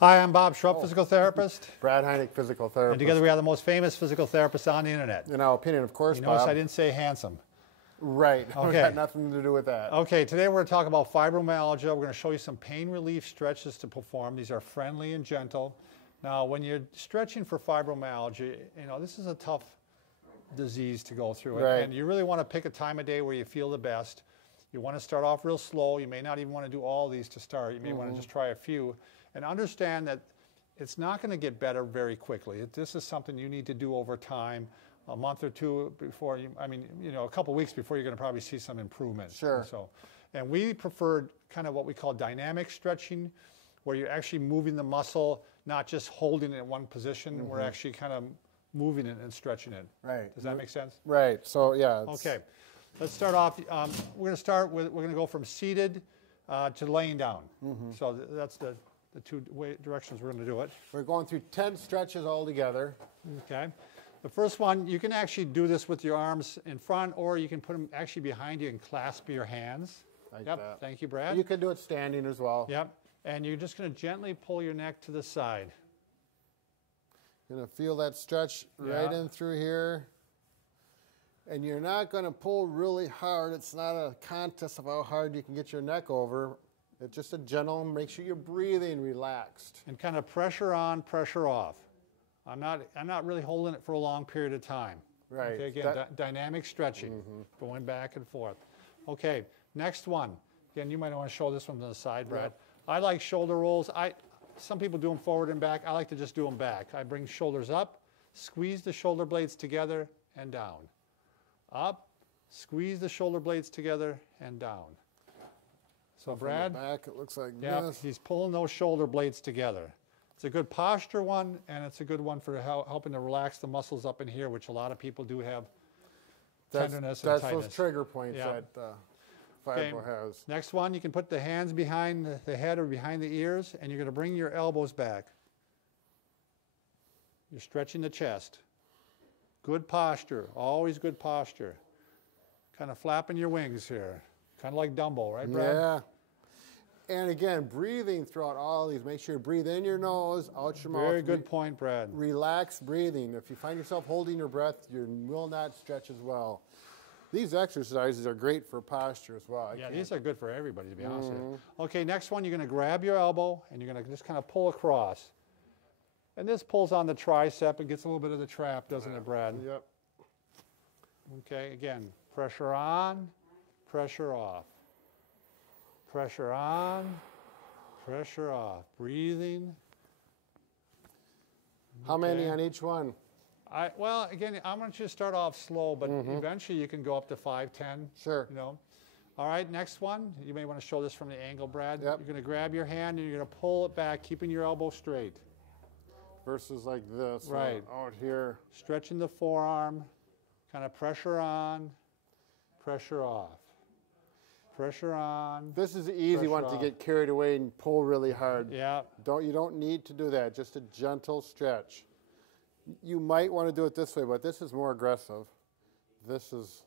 Hi, I'm Bob Schrupp, physical therapist. Brad Heineck, physical therapist. And together we are the most famous physical therapists on the internet. In our opinion, of course, You notice Bob. I didn't say handsome. Right. Okay. Got nothing to do with that. Okay, today we're going to talk about fibromyalgia. We're going to show you some pain relief stretches to perform. These are friendly and gentle. Now, when you're stretching for fibromyalgia, you know, this is a tough disease to go through. Right. And you really want to pick a time of day where you feel the best. You want to start off real slow. You may not even want to do all these to start. You may want to just try a few. And understand that it's not going to get better very quickly. This is something you need to do over time, a month or two before you, a couple weeks before you're going to probably see some improvement. Sure. And we preferred kind of what we call dynamic stretching, where you're actually moving the muscle, not just holding it in one position. We're actually kind of moving it and stretching it. Right. Does that make sense? Right. So yeah. Okay. Let's start off. We're going to start with, we're going to go from seated to laying down. So that's the two directions we're going to do it. We're going through 10 stretches all together. Okay. The first one, you can actually do this with your arms in front, or you can put them actually behind you and clasp your hands. Like yep. that. Thank you, Brad. You can do it standing as well. Yep. And you're just going to gently pull your neck to the side. Going to feel that stretch right in through here. And you're not going to pull really hard. It's not a contest of how hard you can get your neck over. It's just a gentle, make sure you're breathing relaxed. And kind of pressure on, pressure off. I'm not really holding it for a long period of time. Right. Okay, again, dynamic stretching, going back and forth. Okay, next one. Again, you might want to show this one to the side, Brad. Yep. I like shoulder rolls. Some people do them forward and back. I like to just do them back. I bring shoulders up, squeeze the shoulder blades together and down. Up, squeeze the shoulder blades together and down. So Brad, from the back, it looks like this. He's pulling those shoulder blades together. It's a good posture one, and it's a good one for helping to relax the muscles up in here, which a lot of people do have tenderness and tightness. That's those trigger points that fibro has. Next one, you can put the hands behind the head or behind the ears, and you're going to bring your elbows back. You're stretching the chest. Good posture, always good posture. Kind of flapping your wings here. Kind of like Dumbo, right, Brad? Yeah. And again, breathing throughout all these. Make sure you breathe in your nose, out your mouth. Very good point, Brad. Relax breathing. If you find yourself holding your breath, you will not stretch as well. These exercises are great for posture as well. Yeah, these are good for everybody, to be honest with you. Okay, next one, you're going to grab your elbow, and you're going to just kind of pull across. And this pulls on the tricep and gets a little bit of the trap, doesn't it, Brad? Yep. Okay, again, pressure on, pressure off. Pressure on, pressure off. Breathing. How many on each one? Well, again, I want you to start off slow, but eventually you can go up to 5, 10. Sure. You know. All right, next one. You may want to show this from the angle, Brad. Yep. You're going to grab your hand and you're going to pull it back, keeping your elbow straight. Versus like this. Right. Out here. Stretching the forearm. Kind of pressure on, pressure off. Pressure on. This is the easy one to get carried away and pull really hard. Yeah. You don't need to do that. Just a gentle stretch. You might want to do it this way, but this is more aggressive. This is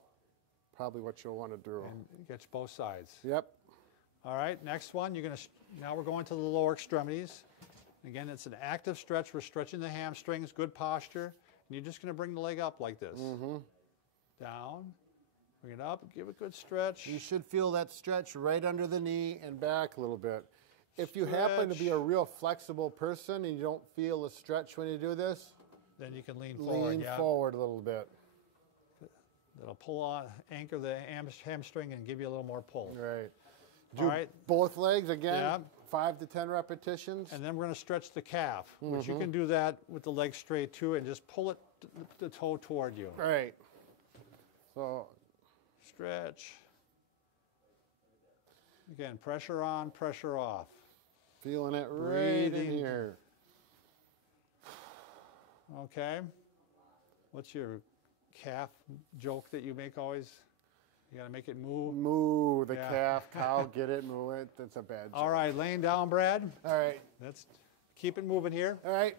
probably what you'll want to do. And get both sides. Yep. All right, next one. Now we're going to the lower extremities. Again, it's an active stretch. We're stretching the hamstrings, good posture. And you're just going to bring the leg up like this. Down. Bring it up, give it a good stretch. You should feel that stretch right under the knee and back a little bit. If you happen to be a real flexible person and you don't feel a stretch when you do this, then you can lean forward. Lean forward a little bit. That'll pull on, anchor the hamstring and give you a little more pull. Right. All right. Both legs again, 5 to 10 repetitions. And then we're going to stretch the calf, which you can do that with the leg straight too, and just pull it, the toe toward you. Right. So stretch. Again, pressure on, pressure off. Feeling it right in here. Okay. What's your calf joke that you make always? You got to make it move. Move the calf, cow, get it, move it. That's a bad joke. All right, laying down, Brad. All right. Let's keep it moving here. All right.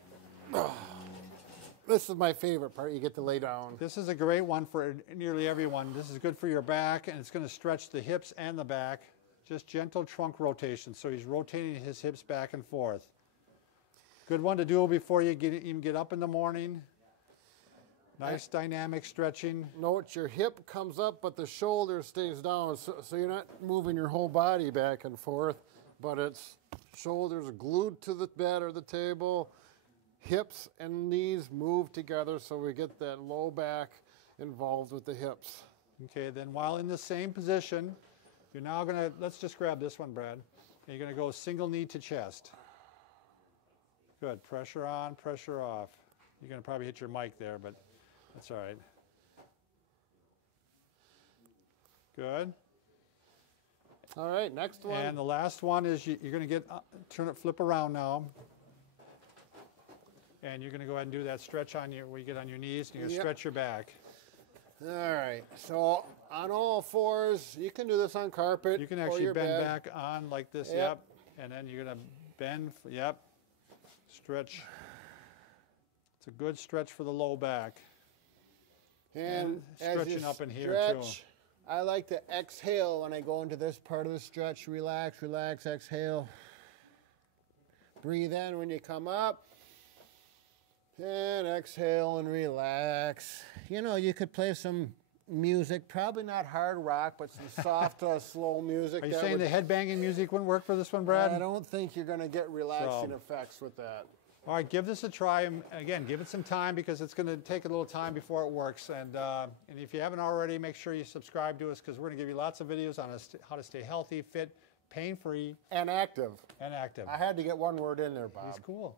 This is my favorite part. You get to lay down. This is a great one for nearly everyone. This is good for your back, and it's going to stretch the hips and the back. Just gentle trunk rotation. So he's rotating his hips back and forth. Good one to do before you even get up in the morning. Nice dynamic stretching. Note your hip comes up, but the shoulder stays down, so you're not moving your whole body back and forth, but it's shoulders glued to the bed or the table, hips and knees move together, so we get that low back involved with the hips. Okay, then while in the same position, you're now going to, let's just grab this one, Brad. You're going to go single knee to chest. Good, pressure on, pressure off. You're going to probably hit your mic there, but that's all right. Good. All right, next one. And the last one is you're going to get, flip around now. And you're going to go ahead and do that stretch on your, where you get on your knees, and you're going to stretch your back. All right, so on all fours, you can do this on carpet. You can actually bend bed. back on like this, yep. And then you're going to bend, yep. Stretch. It's a good stretch for the low back. And stretching as you up in here too. I like to exhale when I go into this part of the stretch. Relax, relax, exhale. Breathe in when you come up. And exhale and relax. You know, you could play some music, probably not hard rock, but some soft, slow music. Are you saying the headbanging music wouldn't work for this one, Brad? I don't think you're going to get relaxing effects with that. All right, give this a try. And again, give it some time because it's going to take a little time before it works. And if you haven't already, make sure you subscribe to us because we're going to give you lots of videos on how to stay healthy, fit, pain-free. And active. And active. I had to get one word in there, Bob. He's cool.